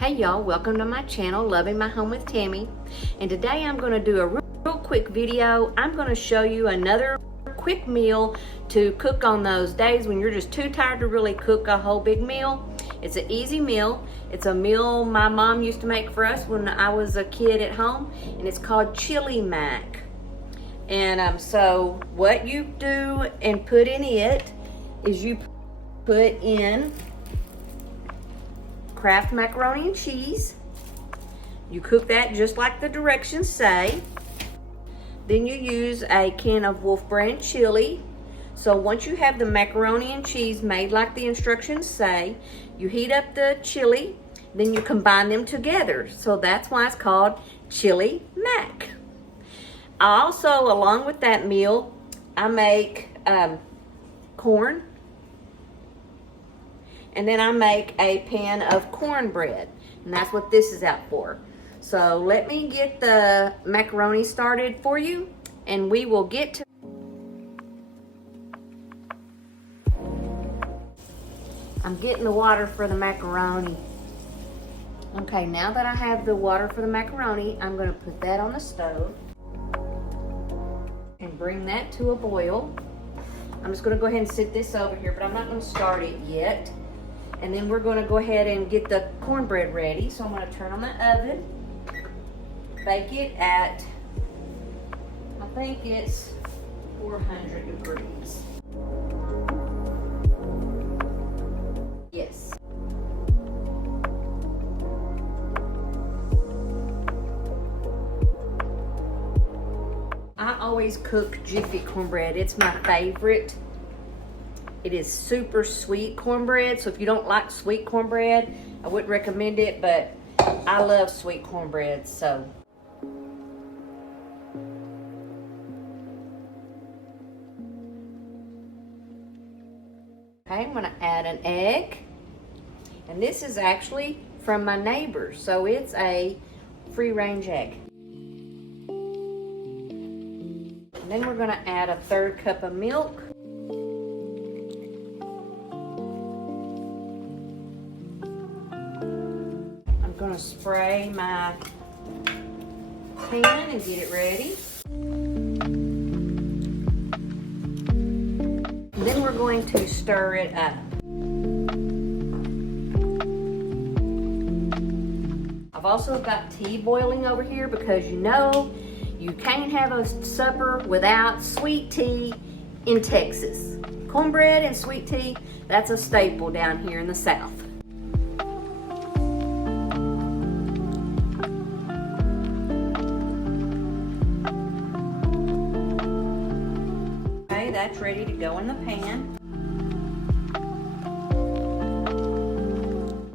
Hey y'all, welcome to my channel, Loving My Home with Tammy. And today I'm going to do a real quick video. I'm going to show you another quick meal to cook on those days when you're just too tired to really cook a whole big meal. It's an easy meal. It's a meal my mom used to make for us when I was a kid at home, and it's called chili mac. And so what you do and put in it is you put in Kraft macaroni and cheese. You cook that just like the directions say. Then you use a can of Wolf brand chili. So once you have the macaroni and cheese made like the instructions say, you heat up the chili, then you combine them together. So that's why it's called chili mac. I also, along with that meal, I make corn. And then I make a pan of cornbread, and that's what this is out for. So let me get the macaroni started for you, and we will get to. I'm getting the water for the macaroni. Okay, now that I have the water for the macaroni, I'm going to put that on the stove and bring that to a boil. I'm just going to go ahead and sit this over here, but I'm not going to start it yet. And then we're going to go ahead and get the cornbread ready. So I'm going to turn on the oven, bake it at, I think it's 400 degrees. Yes. I always cook Jiffy cornbread. It's my favorite. It is super sweet cornbread, so if you don't like sweet cornbread, I wouldn't recommend it, but I love sweet cornbread, so. Okay, I'm gonna add an egg, and this is actually from my neighbor, so it's a free-range egg. And then we're gonna add a 1/3 cup of milk. I'm going to spray my pan and get it ready. And then we're going to stir it up. I've also got tea boiling over here because you know you can't have a supper without sweet tea in Texas. Cornbread and sweet tea, that's a staple down here in the South. Okay, that's ready to go in the pan.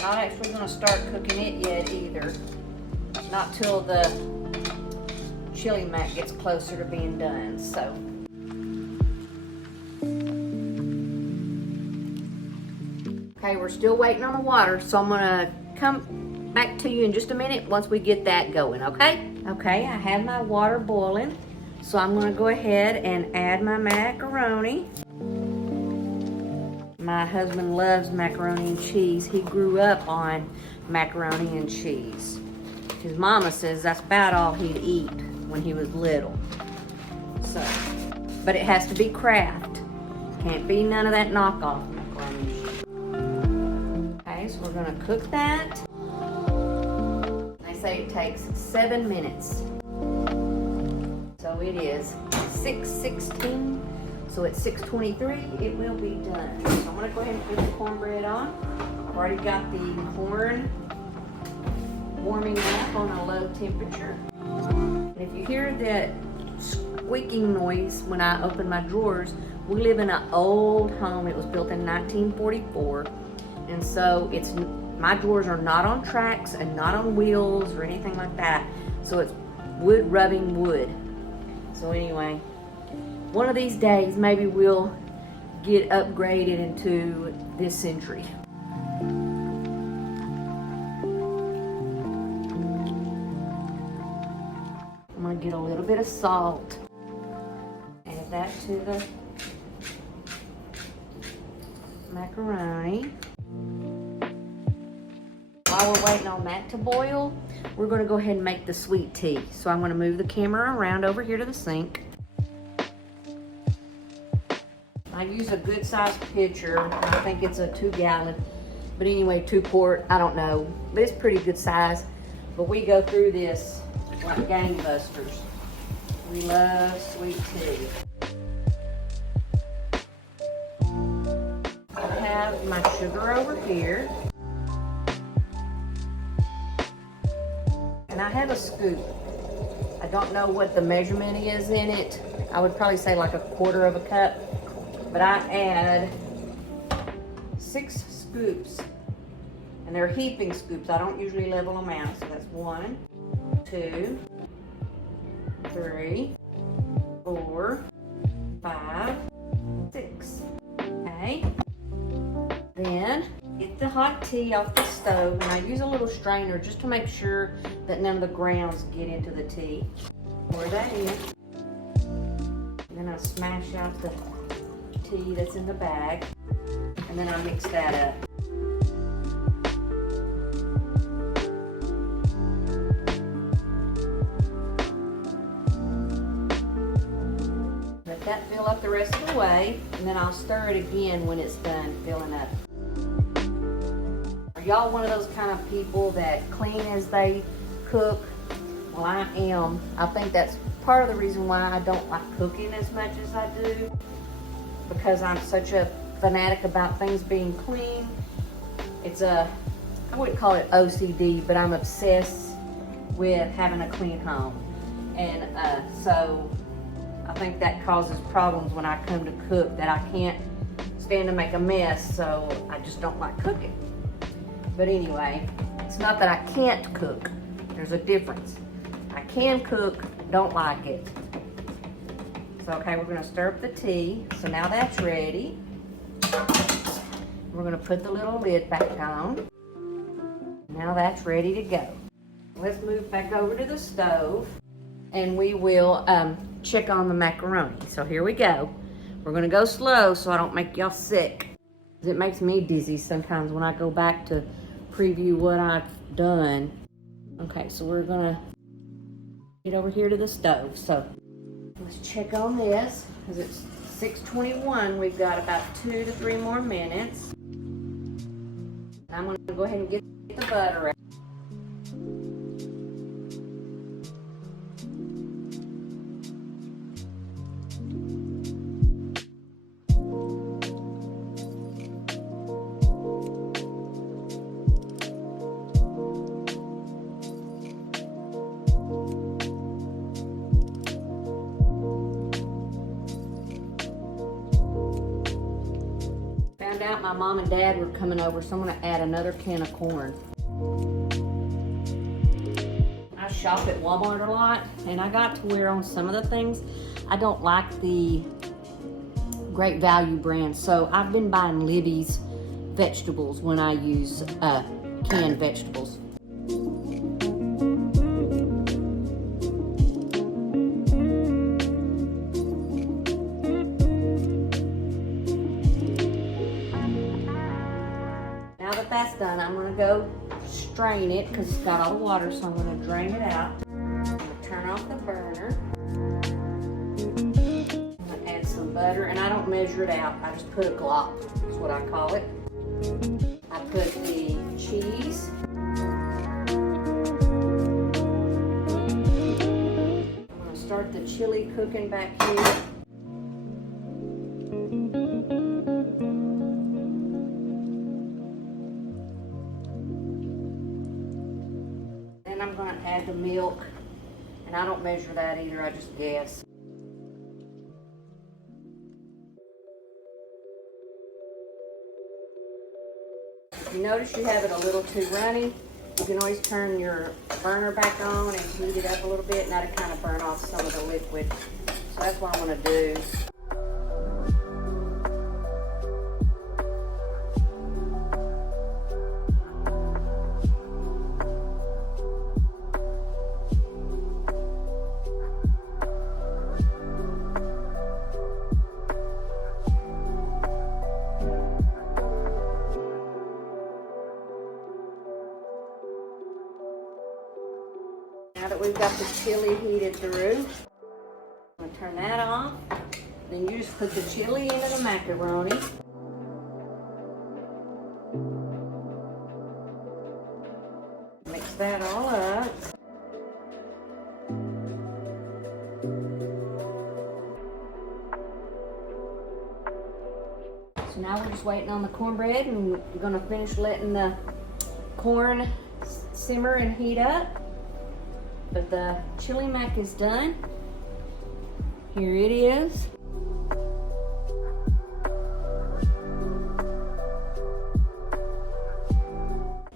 Not actually going to start cooking it yet either. Not till the chili mac gets closer to being done, so. Okay, we're still waiting on the water, so I'm gonna come back to you in just a minute once we get that going, okay? Okay, I have my water boiling, so I'm gonna go ahead and add my macaroni. My husband loves macaroni and cheese. He grew up on macaroni and cheese. His mama says that's about all he'd eat when he was little. So, but it has to be Kraft. Can't be none of that knockoff macaroni and cheese. Okay, so we're gonna cook that. They say it takes 7 minutes. So it is 6:16. So at 6:23, it will be done. So I'm gonna go ahead and put the cornbread on. I've already got the corn warming up on a low temperature. And if you hear that squeaking noise when I open my drawers, we live in an old home. It was built in 1944. And so my drawers are not on tracks and not on wheels or anything like that. So it's wood rubbing wood. So anyway, one of these days maybe we'll get upgraded into this century. I'm gonna get a little bit of salt. Add that to the macaroni. while we're waiting on that to boil, we're gonna go ahead and make the sweet tea. So I'm gonna move the camera around over here to the sink. I use a good sized pitcher. I think it's a 2 gallon, but anyway, 2 quart, I don't know, but it's pretty good size. But we go through this like gangbusters. We love sweet tea. I have my sugar over here. And I have a scoop. I don't know what the measurement is in it. I would probably say like 1/4 of a cup. But I add 6 scoops. And they're heaping scoops. I don't usually level them out. So that's 1, 2, 3, 4, 5, 6. Okay. Then get the hot tea off the stove, and I use a little strainer just to make sure that none of the grounds get into the tea. Pour that in. And then I smash out the tea that's in the bag, and then I mix that up. Let that fill up the rest of the way, and then I'll stir it again when it's done filling up. Are y'all one of those kind of people that clean as they cook? Well, I am. I think that's part of the reason why I don't like cooking as much as I do, because I'm such a fanatic about things being clean. It's I wouldn't call it OCD, but I'm obsessed with having a clean home. And so I think that causes problems when I come to cook, that I can't stand to make a mess, so I just don't like cooking. But anyway, it's not that I can't cook. There's a difference. I can cook, don't like it. So, okay, we're gonna stir up the tea. So now that's ready. We're gonna put the little lid back on. Now that's ready to go. Let's move back over to the stove, and we will check on the macaroni. So here we go. We're gonna go slow so I don't make y'all sick. It makes me dizzy sometimes when I go back to preview what I've done. Okay, so we're gonna get over here to the stove. So let's check on this, because it's 6:21. We've got about 2 to 3 more minutes. I'm gonna go ahead and get the butter out. Out my mom and dad were coming over, so I'm going to add another can of corn. I shop at Walmart a lot, and I got to where on some of the things I don't like the Great Value brand, so I've been buying Libby's vegetables when I use canned vegetables. That's done. I'm going to go strain it because it's got all the water, so I'm going to drain it out. I'm going to turn off the burner. I'm going to add some butter, and I don't measure it out. I just put a glop, is what I call it. I put the cheese. I'm going to start the chili cooking back here. I'm going to add the milk, and I don't measure that either, I just guess. If you notice you have it a little too runny, you can always turn your burner back on and heat it up a little bit, and that'll kind of burn off some of the liquid. So that's what I'm going to do. Now that we've got the chili heated through, I'm gonna turn that off. Then you just put the chili into the macaroni. Mix that all up. So now we're just waiting on the cornbread, and we're gonna finish letting the corn simmer and heat up. But the chili mac is done. Here it is.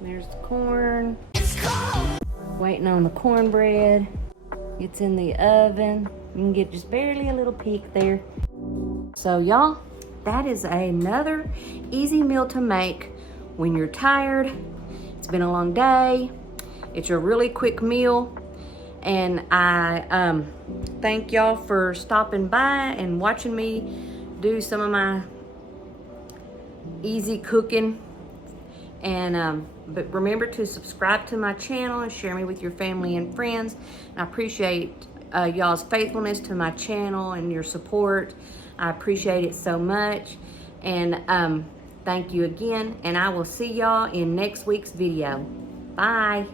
There's the corn. Waiting on the cornbread. It's in the oven. You can get just barely a little peek there. So y'all, that is another easy meal to make when you're tired. It's been a long day. It's a really quick meal. And I thank y'all for stopping by and watching me do some of my easy cooking. And but remember to subscribe to my channel and share me with your family and friends. I appreciate y'all's faithfulness to my channel and your support. I appreciate it so much. And thank you again. And I will see y'all in next week's video. Bye.